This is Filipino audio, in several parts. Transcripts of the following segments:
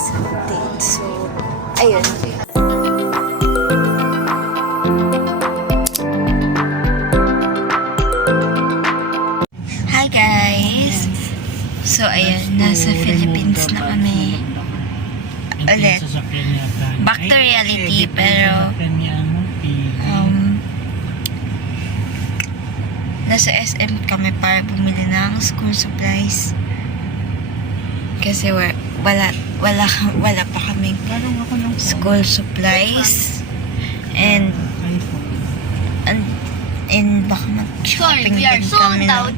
guys, update. So, ayun. Hi guys! So, ayun, nasa Philippines na kami. Ulit. Back to reality, pero nasa SM kami para bumili ng school supplies. Kasi wala pa kaming school supplies. And baka mag-shopping din kami ng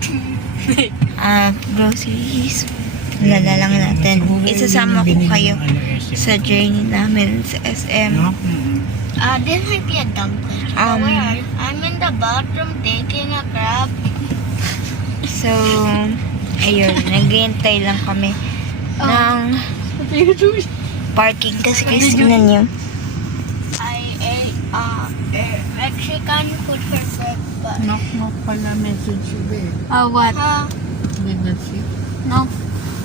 groceries. Lala lang natin. Isasama ko kayo sa journey namin sa SM. This might be a dumb question. Where are you? I'm in the bathroom taking a crap. So, ayun, naghihintay lang kami ng parking kasi tingnan niyo. I ate Mexican food for breakfast. Knock pala message you What? Did not see. No.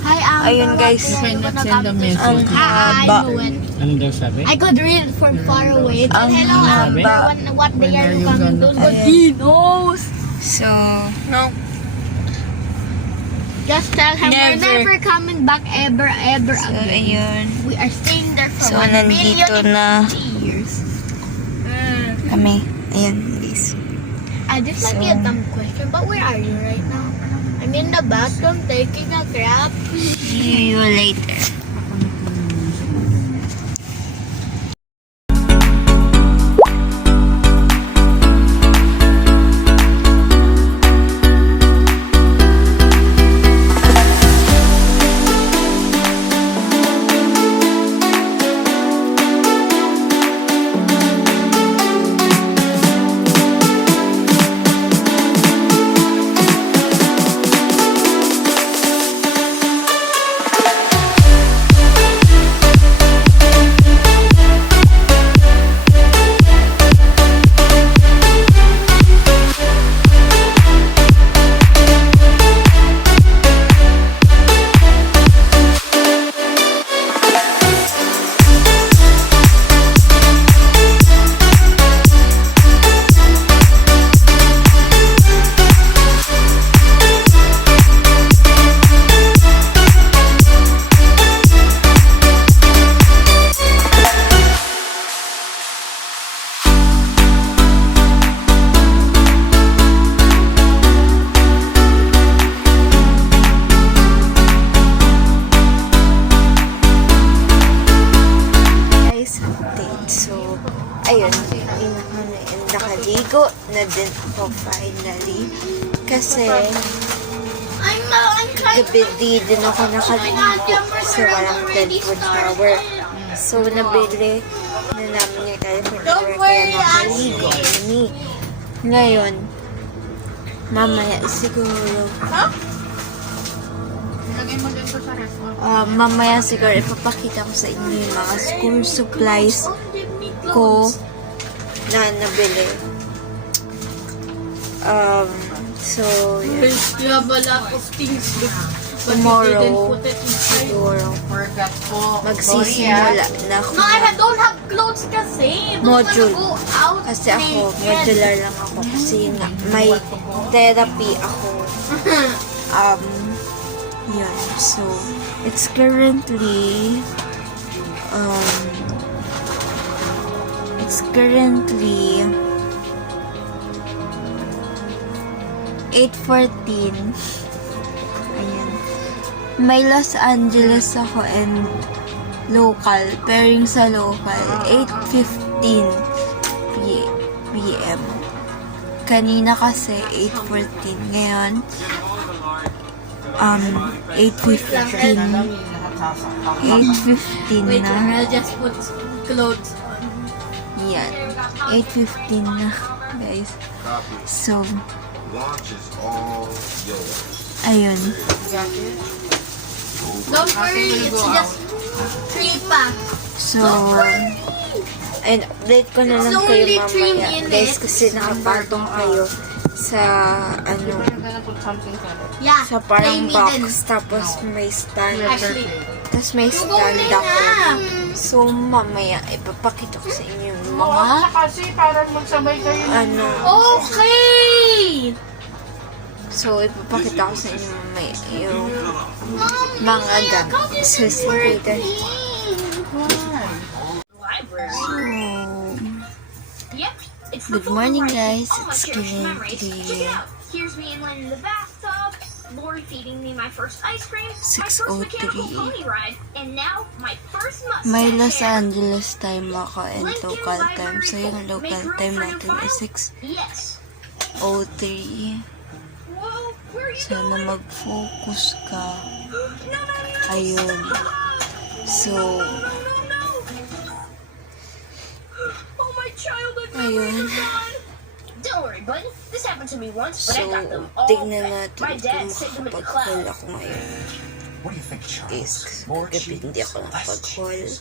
Hi, Ayun, guys. You cannot send a message. Ang I haba. knew it. Ano daw sabi? I could read it from far away. Ang Hello, Amber. haba. What day are you coming doon? But Ayan. he knows. So, no. Just tell him we're Never. never coming back ever So, again. ayun. We are staying there So, for 1 nandito billion na years. kami. Ayun, guys. This might be a dumb question, but where are you right now? I'm in the bathroom taking a crap. See you later. Guys, update. So, ayun, nakaligo na din ako finally. Kasi, I'm trying gabi din ako nakaligo sa walang deadwood shower. So, nabili na namin yung California kaya nakaligo kami. Ngayon, mamaya siguro, mamaya siguro ipapakita ko sa inyo yung mga school supplies ko na nabili. So, yun. You have a lot of things. Tomorrow, siguro, Forgot po. magsisimula na ako. No, I don't have clothes kasi. Module. Go out Kasi ako, naked. modular lang ako. Kasi nga, may therapy ako. Yun. So, it's currently, 8:14. Ayan. May Los Angeles ako and local. Pero yung sa local, 8:15 p.m. Kanina kasi 8:14. Ngayon, 8:15. 8:15 Wait, na. I'll just put clothes on. Yan. 8:15 na, guys. So, ayun. Don't worry, it's just 3 pack. So, ayun, update ko na lang It's kayo only 3 mamaya. minutes. Guys, kasi nakapatong kayo sa, We're gonna put something on it. Yeah, sa play parang me then. box. Tapos may stand. Actually, Tapos may stand ako. So, mamaya, ipapakita ko sa inyo yung mga, Huwag na kasi para magsabay kayo. ano, Okay! so, ipapakita ko sa inyo mamaya yung mga gamit. So, sige, guys. So, good morning, guys. It's currently Here's me and Lynn in the bathtub. Lori feeding me my first ice cream. My first 6:03. mechanical pony ride. And now my first mustache. may Los hair. Angeles time ako and local time. So, yung local time natin is Yes. 6:03. Whoa, where are you Sana going? mag-focus ka. No, no, no. Ayun. So, No. Oh, my childhood ayun. memories are gone. Don't worry, bud. This happened to me once, but So, I got them all tignan back. natin My kung dad saved them in the makapag-haul cloud. ako ngayon. What do you think, Guys, Charles? More gabi cheese, hindi ako less nakapag-haul. cheese.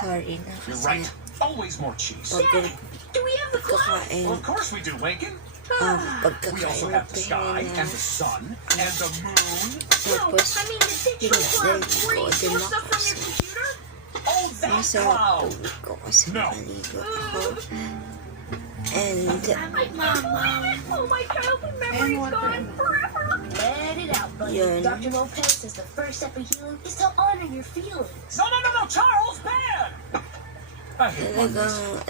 Sorry na You're kasi right. Always more cheese. pagod Do we have the cloud? kakain. Well, of course we do, Lincoln. We Pagkakain also na have the sky pahinga and na. the sun and the moon. Tapos, No, I mean the digital cloud. pinag-send Where ko you din store stuff ako from your sa computer? Oh, that masarap cloud. tubig ko kasi No. nakaligo ako. And, Oh, my childhood memories gone forever. Let it out, buddy. Yun. Dr. Lopez says the first step of healing is to honor your feelings. No, Charles, bad. I hate my talagang,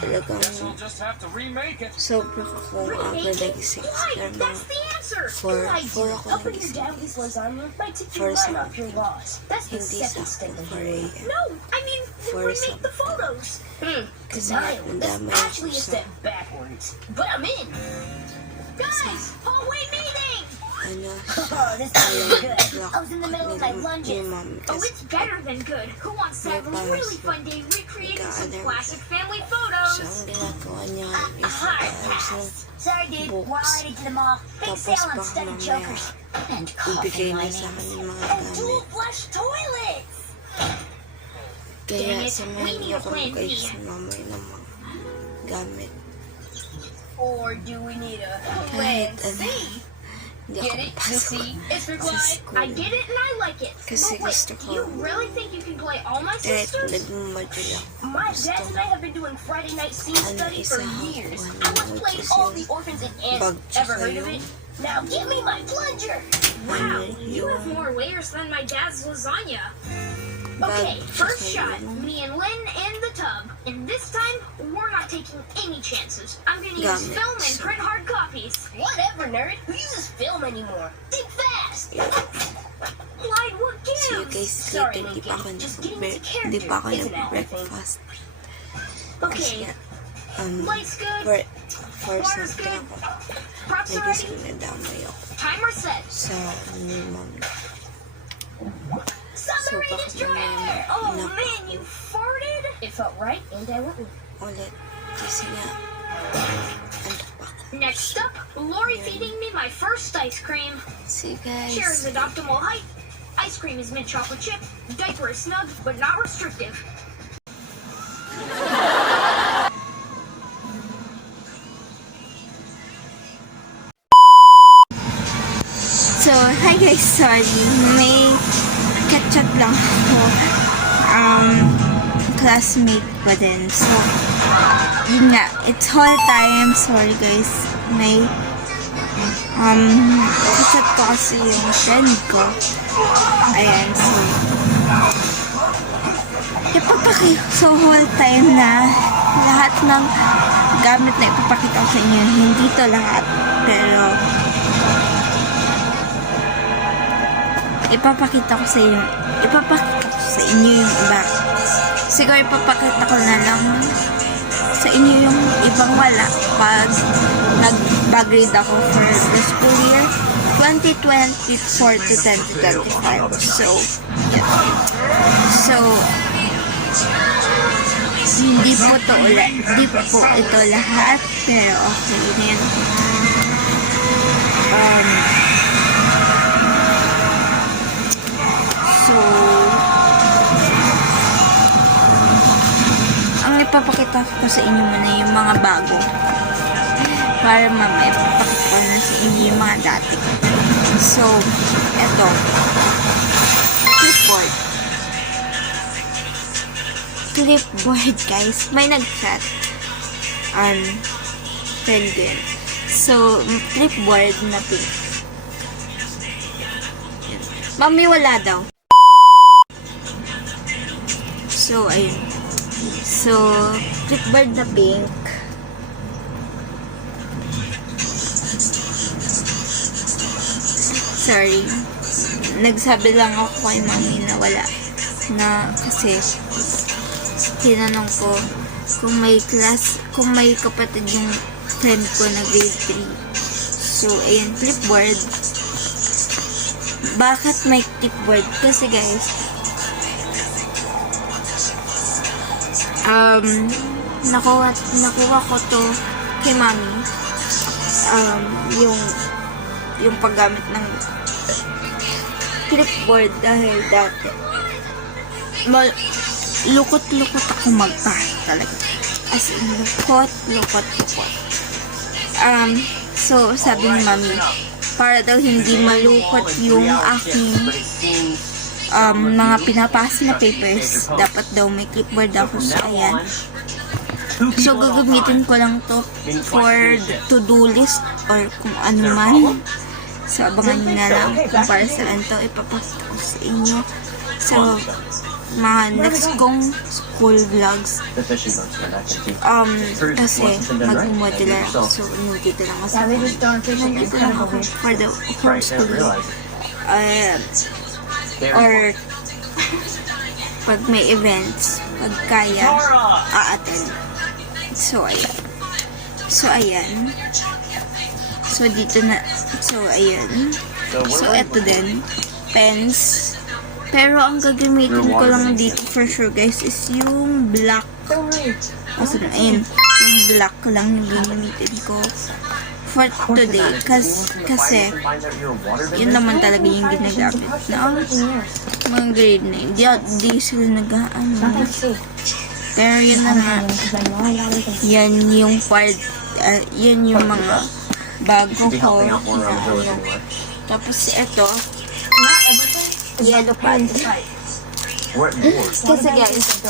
talagang, Guess we'll just have to remake it. sobra akong nagising. Right, Pero that's the answer. four Good idea. ako Helping your nagising. dad with lasagna might take For your some- mind off your loss. That's the Hindi second sa step of 4 healing. a.m. No, I mean, For remake some- the photos. Kasi Denial is nandamay ako actually a sa, step backwards. But I'm in. Guys, hallway meeting! ano, Oh, this is good. I was in the middle of my ni lunges. mom. Oh, Kasi it's better than good. Who wants to have a May really pass. fun day recreating some Nagkaalam classic family siya photos? ang ginagawa niya is Hard ayos pass. Sorry, dude. books. We're already to the mall. Big Tapos sale on baka studded mamaya chokers. And ibigay coffee niya sa linings. akin yung mga And gamit. dual flush toilets. Kaya Dang it, samahan we need niyo a ko plan guys B. sa mamay ng mga gamit. Or do we need a Kahit plan ano, C? hindi Get ako it? The pasok. C is for sa Clyde. school. I get it and I like it. Kasi But wait, gusto ko, you really think you can play all my kahit sisters? nagmamadul ako, My gusto dad and I have been doing Friday night scene Ano, study for isa years. ako, I once ano, played which is all yung the orphans in Ant. bag Ever tsaka heard of yung- it? Now give me my plunger. ano, You have yung more layers than my dad's lasagna. bag Okay, first tsaka shot. yung Me and Lynn in the tub. And this time, we're not taking any chances. I'm gonna use Gamit. film and print hard copies. Whatever, nerd. Who uses film anymore? Think fast. Clyde, what gives? So guys, Sorry, dito hindi pa ako Lincoln. Just getting into hindi character. pa ako Isn't that everything? nag-breakfast. Kasi Okay, nga, light's good. for Water's something good. ako, Props are ready. nagising na damay ako Timer set. sa ni mom. Submarine baka destroyer. mamaya Oh nap- man, you farted. It felt right, and I wouldn't. Ulit. Kasi nga, antok pa ako. Next up, Lori feeding me my first ice cream. See guys. Chair is at optimal height. Ice cream is mint chocolate chip. Diaper is snug, but not restrictive. So, hi guys, sorry. May catch-up lang ako. Classmate ko din. So, yun nga, it's hall time. Sorry guys. May, catch-up ko kasi yung friend ko. Ayan, so, so whole time na lahat ng gamit na ipapakita ko sa inyo. Hindi to lahat, pero ipapakita ko sa inyo yung iba. Siguro ipapakita ko na lang sa inyo yung ibang wala pag nag-grade ako for the school year 2024 to 2025. So, yeah. So, hindi po ito lahat, pero okay na yan. So, ang ipapakita ko sa inyo muna yung mga bago. Para mamaya ipapakita ko na sa inyo yung mga dati. So, eto. Clipboard. Flipboard, guys. May nag-chat. Friend ko yun. So, flipboard na pink. Mami, wala daw. So, ayun. So, flipboard na pink. Sorry. Nagsabi lang ako kay mami na wala. Na kasi, tinanong ko kung may kapatid yung friend ko na grade 3. So, ayun, flipboard. Bakit may flipboard? Kasi guys, nakuha ko to kay mami. Yung paggamit ng flipboard dahil dati lukot-lukot ako magpahit talaga. As in, lukot. So, sabi ni mami, para daw hindi malukot yung aking mga pinapasa na papers, dapat daw may clipboard ako. So, ayan. So, gagamitin ko lang to for to-do list or kung ano man. So, abangan nyo na lang kung para saan to ipapakita ko sa inyo. So, mga next kong school vlogs. Kasi mag-modular ako. So, nandito lang ako. Nandito lang ako for the homeschooling. Or pag may events, pag kaya, a-attend. So, ayan. So, dito na. So, ayan. So, eto din. Pens. Pero, ang gagamitin ko lang dito for sure, guys, is yung black. Kasi, ayun. Yung black lang yung gagamitin ko for today. Kasi, yun naman talaga yung ginagamit na mga grade 9. Di sila nag-ano. Pero, yun na nga. Yan yung part. Yan yung mga bago ko. Tapos, ito. Yellow pad. Kasi guys,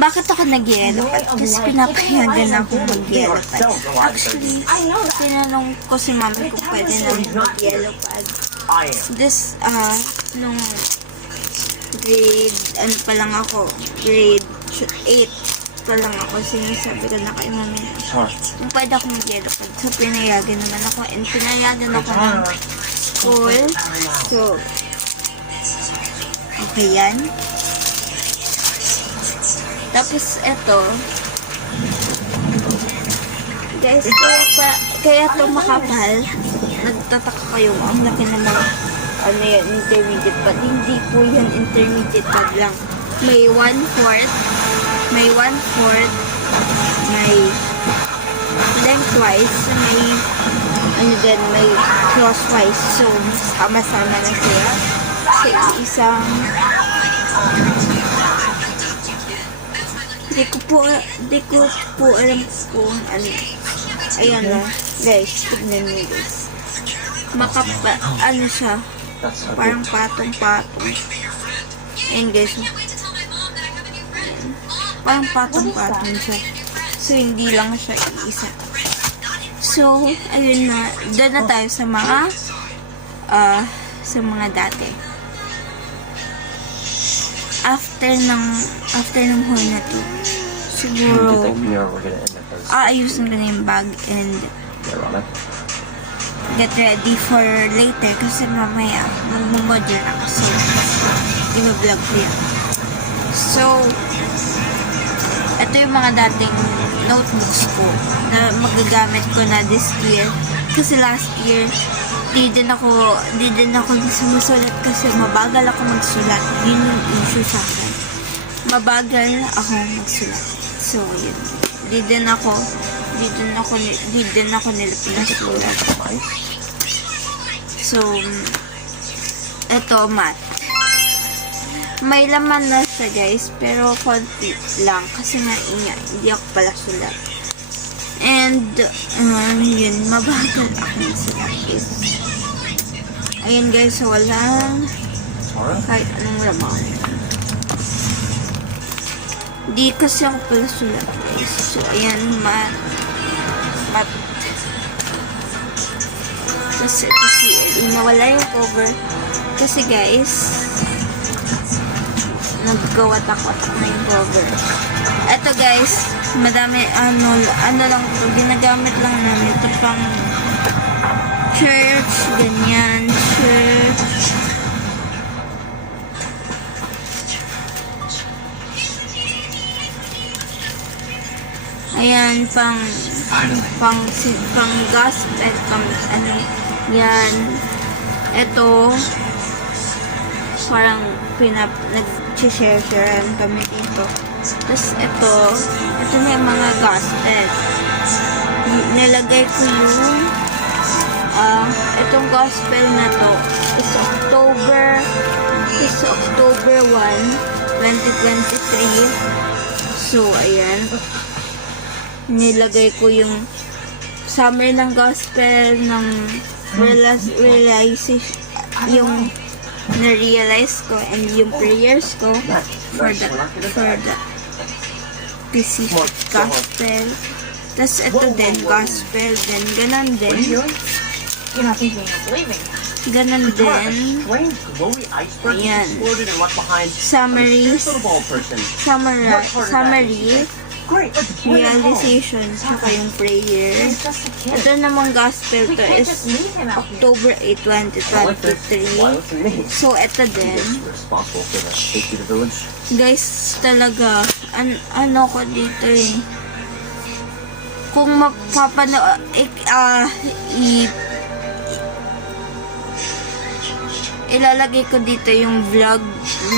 bakit ako nag-yellow pad? Kasi pinapayagan ako mag-yellow pad. Actually, tinanong ko si mami kung pwede na mag-yellow pad. This, nung grade, ano pa lang ako, grade 8 pa lang ako, sinasabi ko na kay mami na kung pwede ako mag-yellow pad. So, pinayagan naman ako, and pinayagan ako ng school. So, okay yan. Tapos, eto. Guys, kaya to makapal. Nagtataka kayo, ang laki naman. Ano yan, intermediate pad. Hindi po yan intermediate pad lang. May 1/4. May 1/4. May lengthwise. May, ano din, may crosswise. So, sama-sama na siya. Sa isang di ko po alam kung ano. Ayan na guys, tignan nyo guys, ano siya, parang patong-patong. Ayan guys, parang patong-patong siya. So hindi lang siya iisa. So ayun na, doon na tayo sa mga dati. After ng hall na to, siguro, aayusin ko na yung bag and get ready for later kasi mamaya mag-module ako. So, i-vlog ko yan. So, ito yung mga dating notebooks ko na magagamit ko na this year. Kasi last year, di din ako sumusulat kasi mabagal ako magsulat. Yun yung issue sa akin. Mabagal ako magsulat. So, yun. Di din ako nila pinasulat. So, eto, math. May laman na siya, guys, pero konti lang kasi nga hindi ako pala sulat. And, yun, mabagal ako magsulat. Ayan guys, so walang kahit anong laman. Di kasi ako pala sulat, guys. So, ayan, mat. Tapos, ito si Ellie. Nawala yung cover. Kasi, guys, nagkawatak-watak na yung cover. Ito, guys, madami, ano lang ito, ginagamit lang namin. Ito pang church, ganyan, church. Ayan, pang gospel, ano, yan. Ito, parang nag-share-sharean kami dito. Tapos ito na yung mga gospel. Nilagay ko yung, itong gospel na to is October 1, 2023. So, ayan. Nilagay ko yung summer ng gospel ng realization, yung na-realize ko, and yung prayers ko for the specific gospel. Tapos ito din, gospel din. Ganon din. You're not thinking of leaving. Ganon din. Strange glowy iceberg Ayan. exploded and left behind Summaries. football person. Summary. Great, let's bring him home. Realization. Saka yung prayer. He's just a kid. Ito namang gospel We to can't is just leave him out here. October 8, Why listen 2023. to me? So, ito din. You're responsible for the safety of the village. Guys, talaga, ano ko dito eh. Kung ilalagay ko dito yung vlog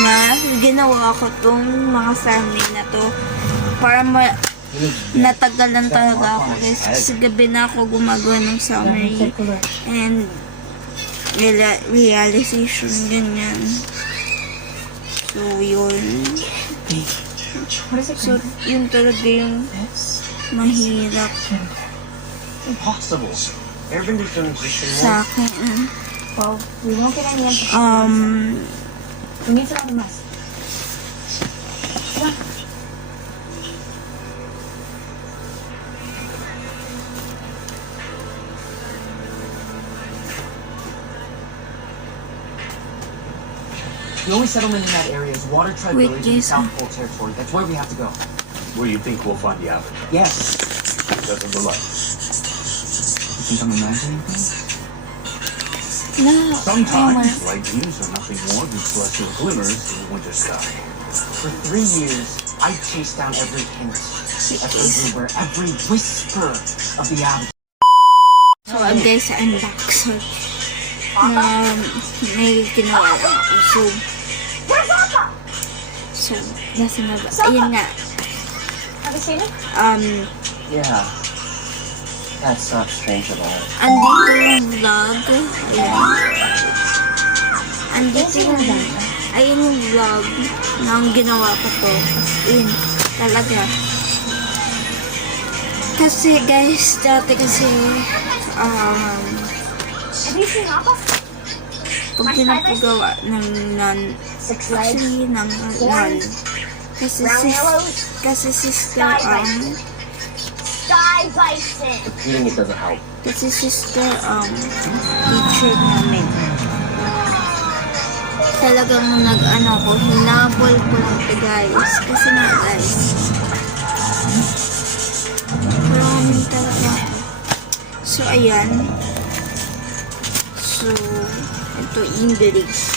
na ginawa ko tong mga sermon na to para natagalan talaga ako guys, kasi gabi na ako gumagawa ng summary and realization, ganyan. So, yun. So, yun talaga yung mahirap Impossible. Airbenders don't exist anymore. sa akin. Well, we won't get any answers. We need to have a mess. The only settlement in that area is Water Tribe Wait, Village in Jason. South Pole Territory. That's where we have to go. Where you think we'll find the Avatar? Yes. Doesn't look like. You think I'm imagining things? No, Sometimes light views are nothing more than celestial glimmers in the winter sky. For 3 years, I chased down every hint, every rumor, every whisper of the Avatar. so guys, I'm back. So, may ginawa lang ako. So, nasa na ba? Ayun nga. Have you seen it? Yeah. That's not strange at all. Andito yung vlog. Ayan. Andito yung ayun yung vlog na ang ginawa ko to. Ayun. Talaga. Kasi guys, dati kasi Have you seen Appa? pag pinapagawa ng nun, 6 legs. actually ng nun, kasi sister Sky bison. Repeating it doesn't help. kasi sister teacher namin. Talagang hinabol ko lang ito guys. Kasi nga guys, maraming talaga. So ayan. So, ito English.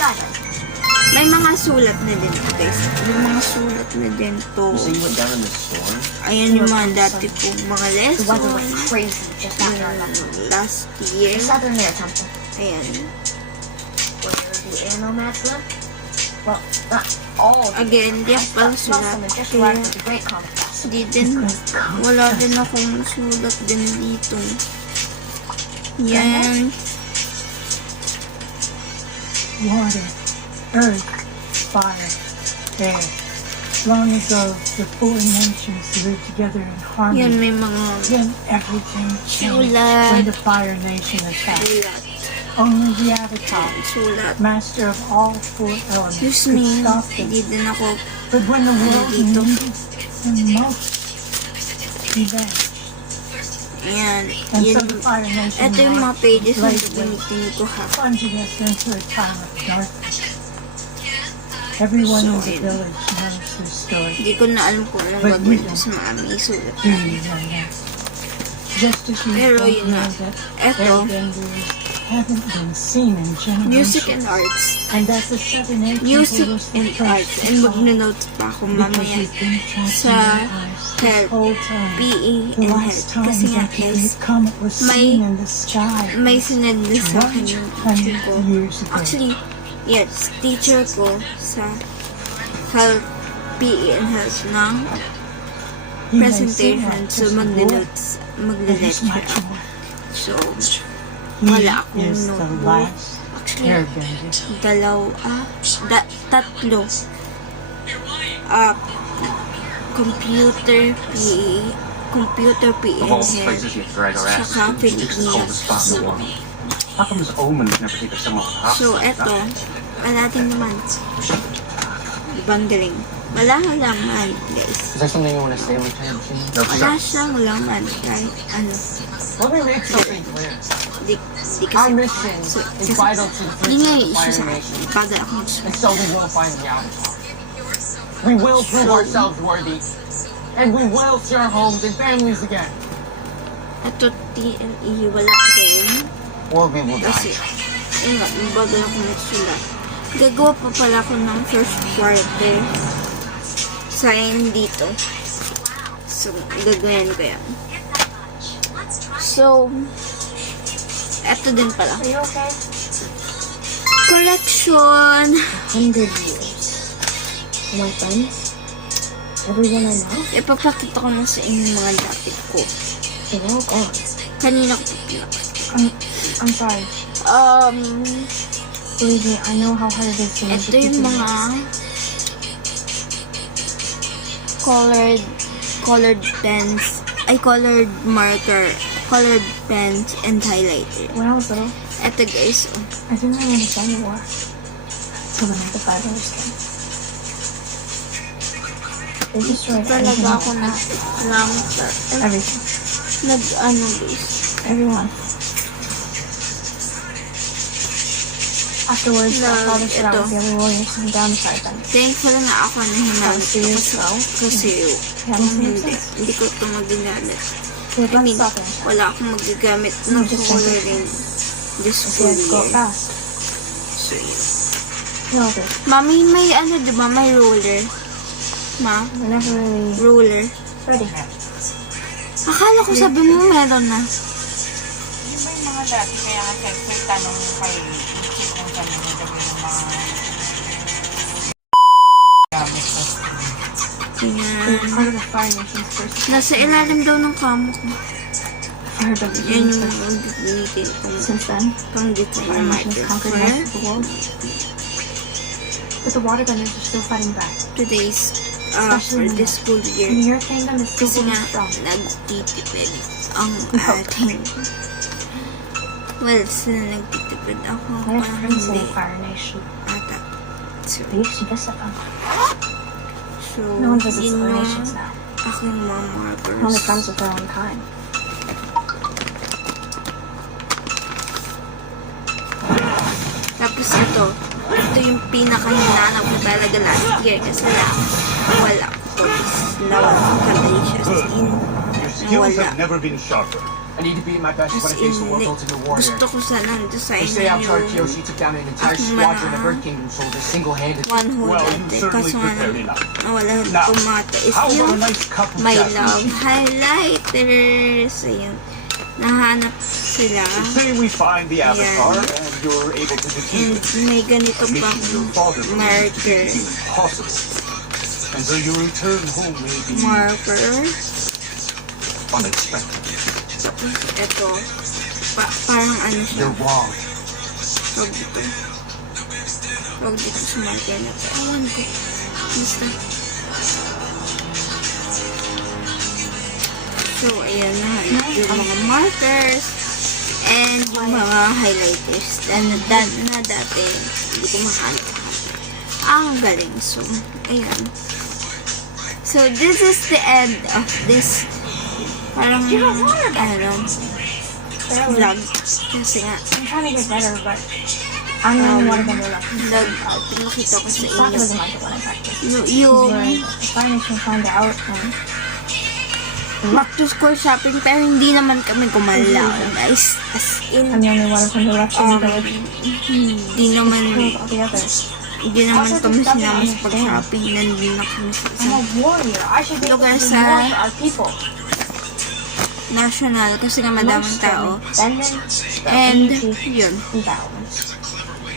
May mga sulat na din to guys. May mga sulat na din to. So you went down in the storm? Ayan yung mga dati kong mga The weather was lesson. crazy just after I left. Last year. Southern Air Temple. Ayan. Where the air nomads live. Well, not all. Again, di pa Some sulat. of them just Kaya, arrived at the Great Compass. di din. Wala din akong sulat din dito. Yan. Water, earth, fire, air. Long ago, the four nations lived together in Yan, harmony. may mga Then everything changed Sulat. when the Fire Nation attacked. sulat. Only the Avatar, Sulat. master of all four elements, Excuse could me. stop them. Hindi din ako But when the world dito. needed the most revenge. Ayan. And so Yun, the Fire Nation ito yung mga pages na lately gagamitin ko ha. plunging us into a time of darkness. Everyone in the village knows this story. Hindi ko na alam kung anong But gagawin we ko sa mga isulat. Do you know that? Just as you Pero don't yun know nga. that Eto, airbenders haven't been seen in music generations. and arts. And that the Seven Nations Music was the and first arts. to And fall. magnanotes pa ako Because mamaya we've been trapped sa in their lives this health, whole time. PE, The and last health. time Kasi nga that the guys, great comet was may- seen in the sky may sinend na sa akin yung teacher ko. 100 years ago. Actually, yes, teacher ko sa health, PE and health ng He may seem presentation. like So, just a boy, magnanotes, but he's magne-lecture much ako. more. So, He wala akong is the notebook. last Actually, airbender. tatlo. Computer PE Of all and the health. places you drag our asses Saka to, it's the coldest spot in the world. How come his omens never take us somewhere hot? So, eto, wala din naman. Ibang galing. Wala laman, guys. Is there something you want to say, Lieutenant Chin? No, Wala sir. siyang laman. Kahit ano. Let me make something clear. Di Our kasi. mission So, is kasi, vital to the yun nga future yung of the issue sa Fire akin. Nation. Bagal ako And so we will find the Avatar. We will prove ourselves worthy. And we will see our homes and families again. Ito, TNE, wala din. Or we will Kasi, die. yun nga, bagal ako nagsulat. Gagawa pa pala ako ng first quarter. Sign dito. So, gagawin ko yan. So, eto din pala. Are you okay? Collection! 100 years. My friends, everyone I know, Ipapakita ko na sa inyo yung mga jacket ko. they're all gone. Kanina ko pa. I'm sorry. Believe me, I know how hard it is to make Ito yung mga colored pens, colored marker, colored pens, and highlighter. When I was little, Ito guys, I didn't really understand the war. Till the night the fire understand. They destroyed everything. talaga ako na lang Everything. nag-ano guys. Everyone. Afterwards, my Love, father set out with the other warriors and down the fire bend. Thankful na ako na hinamit ko kasi Haven't seen him hindi, since. hindi ko ito magagamit. They had I mean, left stopping. wala akong magagamit ng coloring this They school had to go year. fast. So, yun. No, they Mami, may ano diba? May roller. Ma, were never really roller. ready. Akala ko sabi mo meron na. Yung may mga dati, kaya nga tanong kay Ichi kung saan mo nilagay yung mga gamit ko. They Ayan. were part of the Fire Nation's first Nasa ilalim daw ng kamo ko. fire bend. Yan yung mga gagamitin kong Since then, pang design Fire Nation marker has conquered for most of the world. But the waterbenders are still fighting back. today's, for this school And year. the Earth Kingdom is still Kasi holding nga, strong. nagtitipid ang ating. Well, sila nagtitipid ako. I have Parang friends in hindi the Fire Nation. ata. So, They used to visit them. so No one visits yun other yung nations now. aking mga Only markers. friends with their own kind. Tapos ito yung pinakahinanap ko talaga last year kasi wala ko is lawal ang kamay siya as in Your skills wala. have never been sharper. I need to be at my best when As I face the in, world's ultimate warrior. gusto ko sanang design They say Avatar yung Kyoshi took down an entire aking squadron of mga Earth Kingdom soldiers single-handed. one whole Well, you dati. certainly Kaso nga prepared enough. nawala Now, tumata is How about a yung nice cup of my jasmine love tea? highlighters. Ayun. Nahanap sila. Say we find the Avatar Yeah. and you're able to defeat And it. may ganito Mission pang your father believes marker. is impossible. And so your return home may be Marker. unexpected. Ito. Parang ano siya. You're wrong. Tawag dito. Tawag dito sa marker na ito. Awan ko. Basta. So, ayan. Nahanap yung mga markers. And yung mga highlighters. Na dati, hindi ko mahanap. Ang galing. So, ayan. So, this is the end of this parang, vlog. Kasi nga, I'm trying to get better, but I'm the only one of them who left. vlog, pinakita ko sa It's not inyo. really much of what I practice. Yung Finally can find out. back to school shopping, pero hindi naman kami gumalaw, guys. As in, I'm the only one of them who left the village. hindi naman Altogether. kami sinama sa pag-shopping. Nandun na kami sa I'm isang a warrior. I should be able to lugar do sa more for our people. national kasi nga madaming tao. And then, And, yun. battle.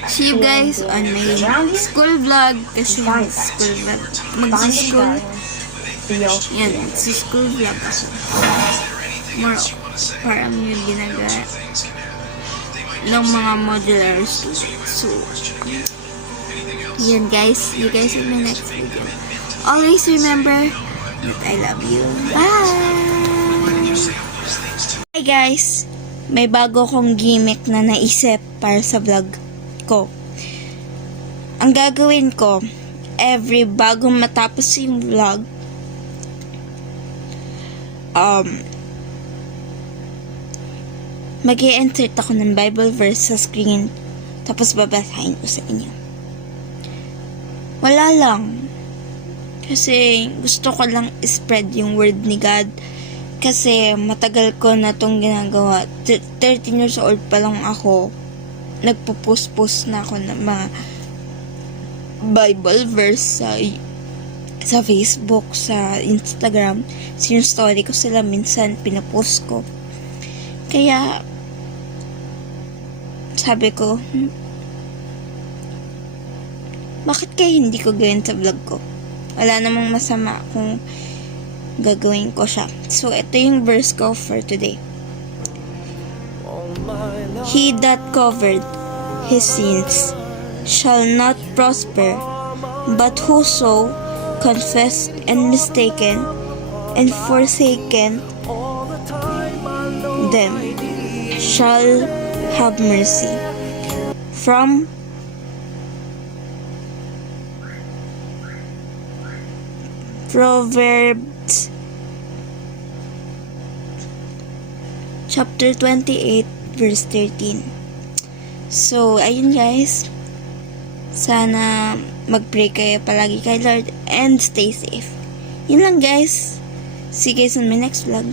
See you guys on my school vlog. Kasi school vlog. Mag-school. Yan, sa school vlog ako. More, parang yun ginagawa ng mga modular students. So, yun guys. You guys in my next video. Always remember that I love you. Bye! Hi guys! May bago kong gimmick na naisip para sa vlog ko. Ang gagawin ko, every bago matapos yung vlog, mag-i-insert ako ng Bible verse sa screen, tapos babasahin ko sa inyo. Wala lang. Kasi gusto ko lang spread yung word ni God. Kasi matagal ko na itong ginagawa. 13 years old pa lang ako. Nagpo-post na ako ng mga Bible verse sa Facebook, sa Instagram. Yung story ko sila minsan pinapost ko. Kaya sabi ko, bakit kaya hindi ko gawin sa vlog ko? Wala namang masama kung gagawin ko siya. So, ito yung verse ko for today. He that covered his sins shall not prosper, but whoso confessed and mistaken and forsaken them shall have mercy. From Proverbs chapter 28 verse 13. So, ayun guys. Sana mag-pray kayo palagi kay Lord and stay safe. Yun lang guys. See you guys on my next vlog.